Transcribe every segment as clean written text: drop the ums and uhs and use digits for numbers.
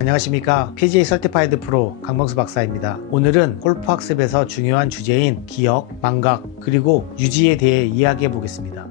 안녕하십니까. PGA 서티파이드 프로 강범수 박사입니다. 오늘은 골프 학습에서 중요한 주제인 기억, 망각, 그리고 유지에 대해 이야기해 보겠습니다.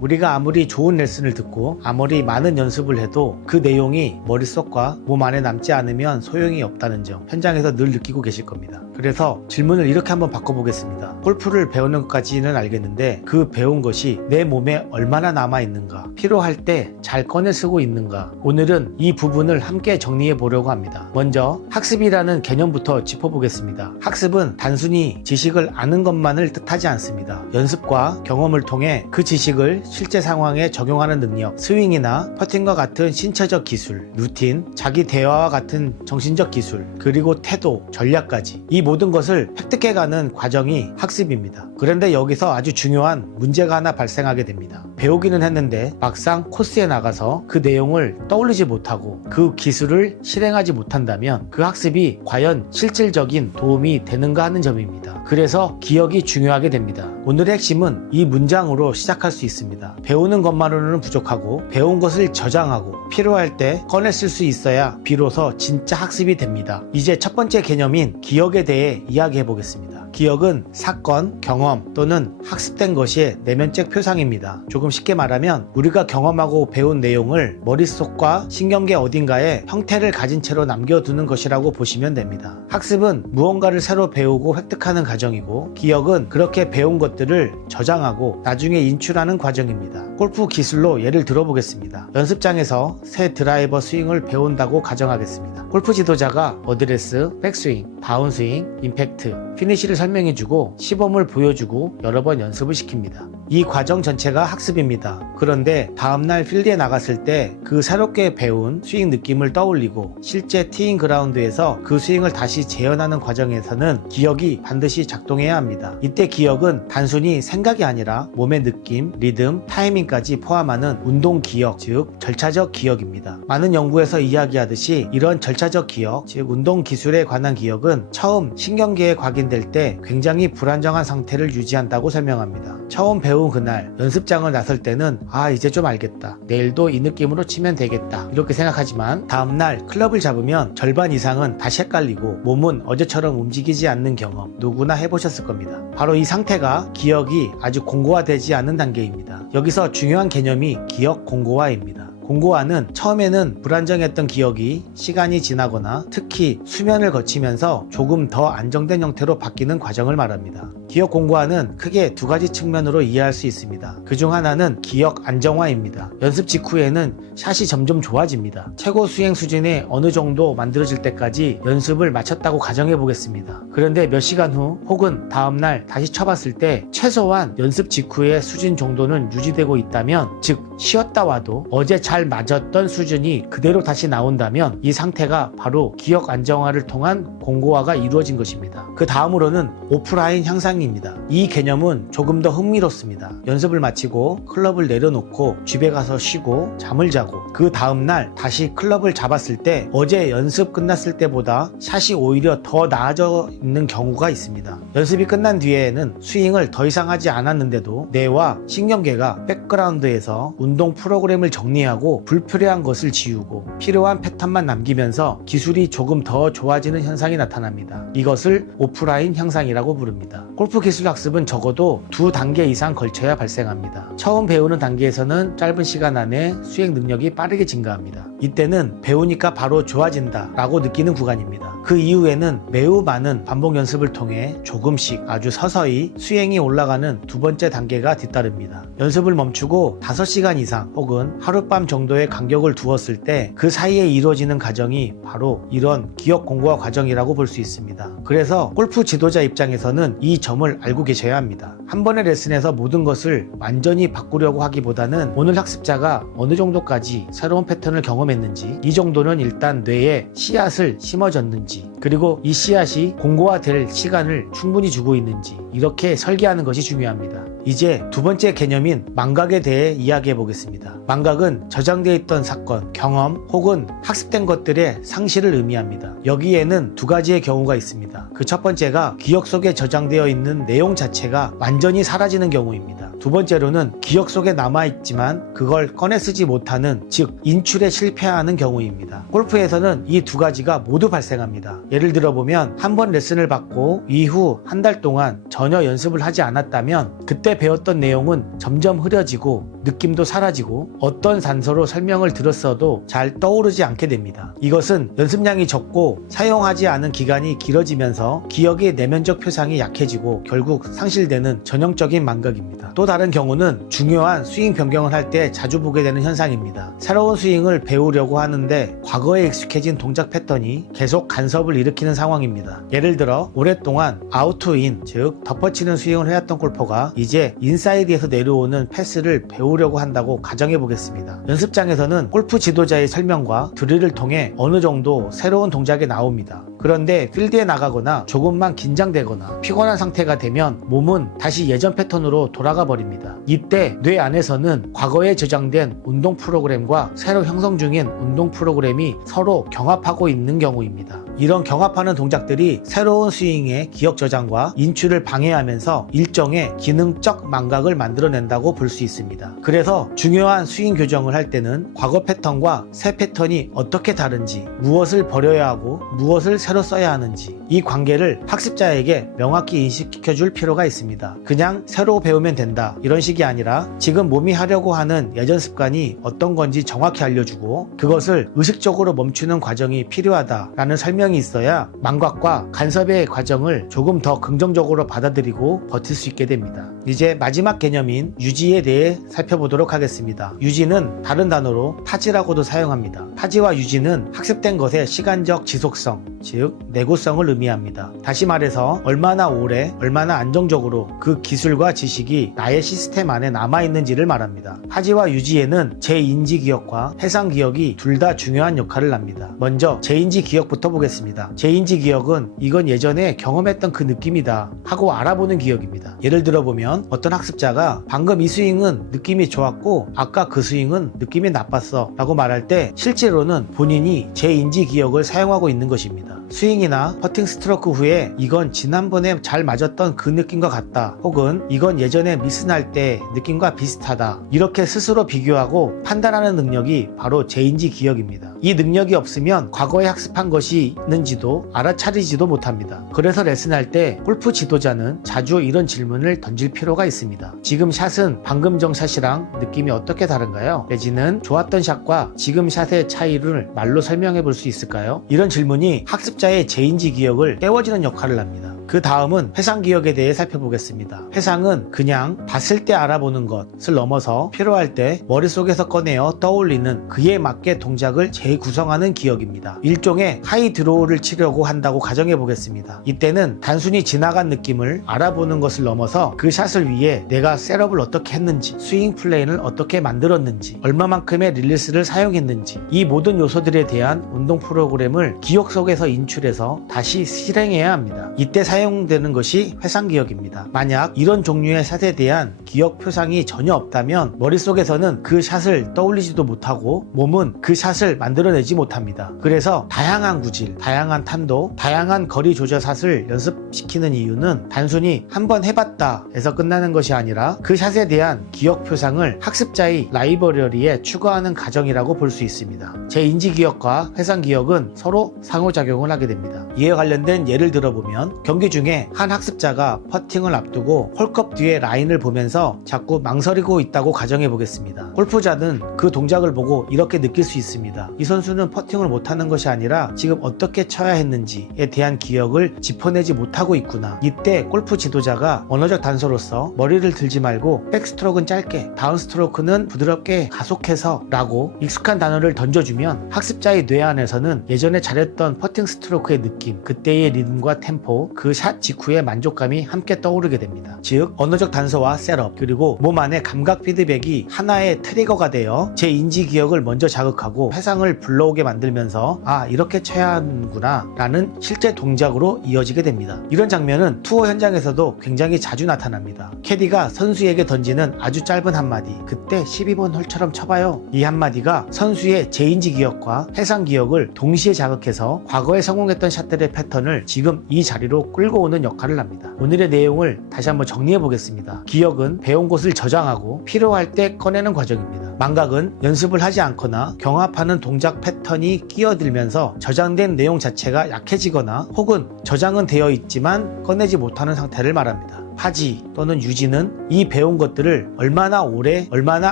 우리가 아무리 좋은 레슨을 듣고 아무리 많은 연습을 해도 그 내용이 머릿속과 몸 안에 남지 않으면 소용이 없다는 점 현장에서 늘 느끼고 계실 겁니다. 그래서 질문을 이렇게 한번 바꿔보겠습니다. 골프를 배우는 것까지는 알겠는데 그 배운 것이 내 몸에 얼마나 남아있는가, 필요할 때 잘 꺼내 쓰고 있는가, 오늘은 이 부분을 함께 정리해 보려고 합니다. 먼저 학습이라는 개념부터 짚어보겠습니다. 학습은 단순히 지식을 아는 것만을 뜻하지 않습니다. 연습과 경험을 통해 그 지식을 실제 상황에 적용하는 능력, 스윙이나 퍼팅과 같은 신체적 기술, 루틴, 자기 대화와 같은 정신적 기술, 그리고 태도, 전략까지 이 모든 것을 획득해가는 과정이 학습입니다. 그런데 여기서 아주 중요한 문제가 하나 발생하게 됩니다. 배우기는 했는데 막상 코스에 나가서 그 내용을 떠올리지 못하고 그 기술을 실행하지 못한다면 그 학습이 과연 실질적인 도움이 되는가 하는 점입니다. 그래서 기억이 중요하게 됩니다. 오늘의 핵심은 이 문장으로 시작할 수 있습니다. 배우는 것만으로는 부족하고 배운 것을 저장하고 필요할 때 꺼내 쓸 수 있어야 비로소 진짜 학습이 됩니다. 이제 첫 번째 개념인 기억에 대해 이야기해 보겠습니다. 기억은 사건, 경험 또는 학습된 것의 내면적 표상입니다. 조금 쉽게 말하면 우리가 경험하고 배운 내용을 머릿속과 신경계 어딘가에 형태를 가진 채로 남겨두는 것이라고 보시면 됩니다. 학습은 무언가를 새로 배우고 획득하는 과정이고 기억은 그렇게 배운 것들을 저장하고 나중에 인출하는 과정입니다. 골프 기술로 예를 들어보겠습니다. 연습장에서 새 드라이버 스윙을 배운다고 가정하겠습니다. 골프 지도자가 어드레스, 백스윙, 다운스윙, 임팩트, 피니시를 설명해주고 시범을 보여주고 여러 번 연습을 시킵니다. 이 과정 전체가 학습입니다. 그런데 다음날 필드에 나갔을 때 그 새롭게 배운 스윙 느낌을 떠올리고 실제 티잉 그라운드에서 그 스윙을 다시 재현하는 과정에서는 기억이 반드시 작동해야 합니다. 이때 기억은 단순히 생각이 아니라 몸의 느낌, 리듬, 타이밍까지 포함하는 운동 기억, 즉 절차적 기억입니다. 많은 연구에서 이야기하듯이 이런 절차적 기억, 즉 운동 기술에 관한 기억은 처음 신경계에 각인될 때 굉장히 불안정한 상태를 유지한다고 설명합니다. 처음 배운 그날 연습장을 나설 때는 이제 좀 알겠다, 내일도 이 느낌으로 치면 되겠다 이렇게 생각하지만 다음날 클럽을 잡으면 절반 이상은 다시 헷갈리고 몸은 어제처럼 움직이지 않는 경험 누구나 해보셨을 겁니다. 바로 이 상태가 기억이 아주 공고화되지 않은 단계입니다. 여기서 중요한 개념이 기억 공고화입니다. 공고화는 처음에는 불안정했던 기억이 시간이 지나거나 특히 수면을 거치면서 조금 더 안정된 형태로 바뀌는 과정을 말합니다. 기억 공고화는 크게 두 가지 측면으로 이해할 수 있습니다. 그중 하나는 기억 안정화입니다. 연습 직후에는 샷이 점점 좋아집니다. 최고 수행 수준에 어느 정도 만들어질 때까지 연습을 마쳤다고 가정해 보겠습니다. 그런데 몇 시간 후 혹은 다음날 다시 쳐봤을 때 최소한 연습 직후의 수준 정도는 유지되고 있다면, 즉 쉬었다 와도 어제 잘 맞았던 수준이 그대로 다시 나온다면 이 상태가 바로 기억 안정화를 통한 공고화가 이루어진 것입니다. 그 다음으로는 오프라인 향상입니다. 이 개념은 조금 더 흥미롭습니다. 연습을 마치고 클럽을 내려놓고 집에 가서 쉬고 잠을 자고 그 다음날 다시 클럽을 잡았을 때 어제 연습 끝났을 때보다 샷이 오히려 더 나아져 있는 경우가 있습니다. 연습이 끝난 뒤에는 스윙을 더 이상 하지 않았는데도 뇌와 신경계가 백그라운드에서 운동 프로그램을 정리하고 불필요한 것을 지우고 필요한 패턴만 남기면서 기술이 조금 더 좋아지는 현상이 나타납니다. 이것을 오프라인 향상이라고 부릅니다. 골프 기술 학습은 적어도 두 단계 이상 걸쳐야 발생합니다. 처음 배우는 단계에서는 짧은 시간 안에 수행 능력이 빠르게 증가합니다. 이때는 배우니까 바로 좋아진다 라고 느끼는 구간입니다. 그 이후에는 매우 많은 반복 연습을 통해 조금씩 아주 서서히 수행이 올라가는 두 번째 단계가 뒤따릅니다. 연습을 멈추고 5시간 이상 혹은 하룻밤 정도의 간격을 두었을 때 그 사이에 이루어지는 과정이 바로 이런 기억 공고화 과정이라고 볼 수 있습니다. 그래서 골프 지도자 입장에서는 이 점을 알고 계셔야 합니다. 한 번의 레슨에서 모든 것을 완전히 바꾸려고 하기보다는 오늘 학습자가 어느 정도까지 새로운 패턴을 경험했는지, 이 정도는 일단 뇌에 씨앗을 심어줬는지, 그리고 이 씨앗이 공고화될 시간을 충분히 주고 있는지 이렇게 설계하는 것이 중요합니다. 이제 두 번째 개념인 망각에 대해 이야기해 보겠습니다. 망각은 저장되어 있던 사건, 경험 혹은 학습된 것들의 상실을 의미합니다. 여기에는 두 가지의 경우가 있습니다. 그 첫 번째가 기억 속에 저장되어 있는 내용 자체가 완전히 사라지는 경우입니다. 두 번째로는 기억 속에 남아있지만 그걸 꺼내 쓰지 못하는, 즉 인출에 실패하는 경우입니다. 골프에서는 이 두 가지가 모두 발생합니다. 예를 들어보면 한 번 레슨을 받고 이후 한 달 동안 전혀 연습을 하지 않았다면 그때 배웠던 내용은 점점 흐려지고 느낌도 사라지고 어떤 단서로 설명을 들었어도 잘 떠오르지 않게 됩니다. 이것은 연습량이 적고 사용하지 않은 기간이 길어지면서 기억의 내면적 표상이 약해지고 결국 상실되는 전형적인 망각입니다. 또 다른 경우는 중요한 스윙 변경을 할 때 자주 보게 되는 현상입니다. 새로운 스윙을 배우려고 하는데 과거에 익숙해진 동작 패턴이 계속 간섭을 일으키는 상황입니다. 예를 들어 오랫동안 아웃투인, 즉 덮어치는 스윙을 해왔던 골퍼가 이제 인사이드에서 내려오는 패스를 배우려고 한다고 가정해 보겠습니다. 연습장에서는 골프 지도자의 설명과 드릴을 통해 어느 정도 새로운 동작이 나옵니다. 그런데 필드에 나가거나 조금만 긴장되거나 피곤한 상태가 되면 몸은 다시 예전 패턴으로 돌아가 버립니다. 이때 뇌 안에서는 과거에 저장된 운동 프로그램과 새로 형성 중인 운동 프로그램이 서로 경합하고 있는 경우입니다. 이런 경합하는 동작들이 새로운 스윙의 기억 저장과 인출을 방해하면서 일종의 기능적 망각을 만들어낸다고 볼 수 있습니다. 그래서 중요한 스윙 교정을 할 때는 과거 패턴과 새 패턴이 어떻게 다른지, 무엇을 버려야 하고 무엇을 새로 써야 하는지 이 관계를 학습자에게 명확히 인식시켜 줄 필요가 있습니다. 그냥 새로 배우면 된다 이런 식이 아니라 지금 몸이 하려고 하는 예전 습관이 어떤 건지 정확히 알려주고 그것을 의식적으로 멈추는 과정이 필요하다라는 설명이 있어야 망각과 간섭의 과정을 조금 더 긍정적으로 받아들이고 버틸 수 있게 됩니다. 이제 마지막 개념인 유지에 대해 살펴보도록 하겠습니다. 유지는 다른 단어로 타지라고도 사용합니다. 타지와 유지는 학습된 것의 시간적 지속성, 즉 내구성을 의미합니다. 다시 말해서 얼마나 오래, 얼마나 안정적으로 그 기술과 지식이 나의 시스템 안에 남아있는지를 말합니다. 타지와 유지에는 재인지 기억과 해상 기억이 둘 다 중요한 역할을 합니다. 먼저 재인지 기억부터 보겠습니다. 재인지 기억은 이건 예전에 경험했던 그 느낌이다 하고 알아보는 기억입니다. 예를 들어보면 어떤 학습자가 방금 이 스윙은 느낌이 좋았고 아까 그 스윙은 느낌이 나빴어 라고 말할 때 실제로는 본인이 재인지 기억을 사용하고 있는 것입니다. 스윙이나 퍼팅 스트로크 후에 이건 지난번에 잘 맞았던 그 느낌과 같다, 혹은 이건 예전에 미스날 때 느낌과 비슷하다, 이렇게 스스로 비교하고 판단하는 능력이 바로 재인지 기억입니다. 이 능력이 없으면 과거에 학습한 것이 있는지도 알아차리지도 못합니다. 그래서 레슨할 때 골프 지도자는 자주 이런 질문을 던질 필요가 있습니다. 지금 샷은 방금 전 샷이랑 느낌이 어떻게 다른가요? 내지는 좋았던 샷과 지금 샷의 차이를 말로 설명해 볼 수 있을까요? 이런 질문이 학습자의 재인지 기억을 깨워주는 역할을 합니다. 그 다음은 회상 기억에 대해 살펴보겠습니다. 회상은 그냥 봤을 때 알아보는 것을 넘어서 필요할 때 머릿속에서 꺼내어 떠올리는 그에 맞게 동작을 재구성하는 기억입니다. 일종의 하이 드로우를 치려고 한다고 가정해 보겠습니다. 이때는 단순히 지나간 느낌을 알아보는 것을 넘어서 그 샷을 위해 내가 셋업을 어떻게 했는지, 스윙 플레이를 어떻게 만들었는지, 얼마만큼의 릴리스를 사용했는지, 이 모든 요소들에 대한 운동 프로그램을 기억 속에서 인출해서 다시 실행해야 합니다. 이때 사용되는 것이 회상 기억입니다. 만약 이런 종류의 샷에 대한 기억 표상이 전혀 없다면 머릿속에서는 그 샷을 떠올리지도 못하고 몸은 그 샷을 만들어내지 못합니다. 그래서 다양한 구질, 다양한 탄도, 다양한 거리 조절 샷을 연습시키는 이유는 단순히 한번 해봤다 해서 끝나는 것이 아니라 그 샷에 대한 기억 표상을 학습자의 라이브러리에 추가하는 과정이라고 볼 수 있습니다. 제 인지 기억과 회상 기억은 서로 상호작용을 하게 됩니다. 이에 관련된 예를 들어보면 경기 중에 한 학습자가 퍼팅을 앞두고 홀컵 뒤에 라인을 보면서 자꾸 망설이고 있다고 가정해 보겠습니다. 골프자는 그 동작을 보고 이렇게 느낄 수 있습니다. 이 선수는 퍼팅을 못하는 것이 아니라 지금 어떻게 쳐야 했는지에 대한 기억을 짚어내지 못하고 있구나. 이때 골프 지도자가 언어적 단서로서 머리를 들지 말고 백스트로크는 짧게, 다운스트로크는 부드럽게 가속해서 라고 익숙한 단어를 던져주면 학습자의 뇌 안에서는 예전에 잘했던 퍼팅 스트로크의 느낌, 그때의 리듬과 템포, 그 샷 직후의 만족감이 함께 떠오르게 됩니다. 즉 언어적 단서와 셋업, 그리고 몸 안의 감각 피드백이 하나의 트리거가 되어 제 인지 기억을 먼저 자극하고 회상을 불러오게 만들면서 아, 이렇게 쳐야 하는구나 라는 실제 동작으로 이어지게 됩니다. 이런 장면은 투어 현장에서도 굉장히 자주 나타납니다. 캐디가 선수에게 던지는 아주 짧은 한마디, 그때 12번 홀처럼 쳐봐요. 이 한마디가 선수의 재인지 기억과 회상 기억을 동시에 자극해서 과거에 성공했던 샷들의 패턴을 지금 이 자리로 끌고 오는 역할을 합니다. 오늘의 내용을 다시 한번 정리해 보겠습니다. 기억은 배운 것을 저장하고 필요할 때 꺼내는 과정입니다. 망각은 연습을 하지 않거나 경합하는 동작 패턴이 끼어들면서 저장된 내용 자체가 약해지거나 혹은 저장은 되어 있지만 꺼내지 못하는 상태를 말합니다. 하지 또는 유지는 이 배운 것들을 얼마나 오래, 얼마나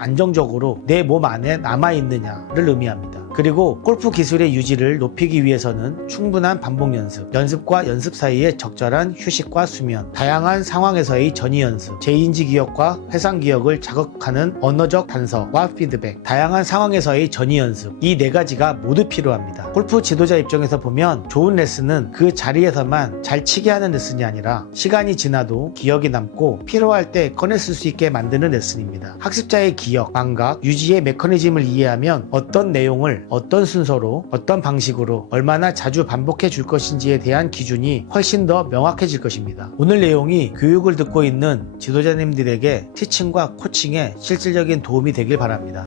안정적으로 내 몸 안에 남아있느냐를 의미합니다. 그리고 골프 기술의 유지를 높이기 위해서는 충분한 반복 연습, 연습과 연습 사이에 적절한 휴식과 수면, 다양한 상황에서의 전이 연습, 재인지 기억과 회상 기억을 자극하는 언어적 단서와 피드백, 다양한 상황에서의 전이 연습, 이 네 가지가 모두 필요합니다. 골프 지도자 입장에서 보면 좋은 레슨은 그 자리에서만 잘 치게 하는 레슨이 아니라 시간이 지나도 기억이 남고 필요할 때 꺼냈을 수 있게 만드는 레슨입니다. 학습자의 기억, 망각, 유지의 메커니즘을 이해하면 어떤 내용을 어떤 순서로, 어떤 방식으로 얼마나 자주 반복해 줄 것인지에 대한 기준이 훨씬 더 명확해질 것입니다. 오늘 내용이 교육을 듣고 있는 지도자님들에게 티칭과 코칭에 실질적인 도움이 되길 바랍니다.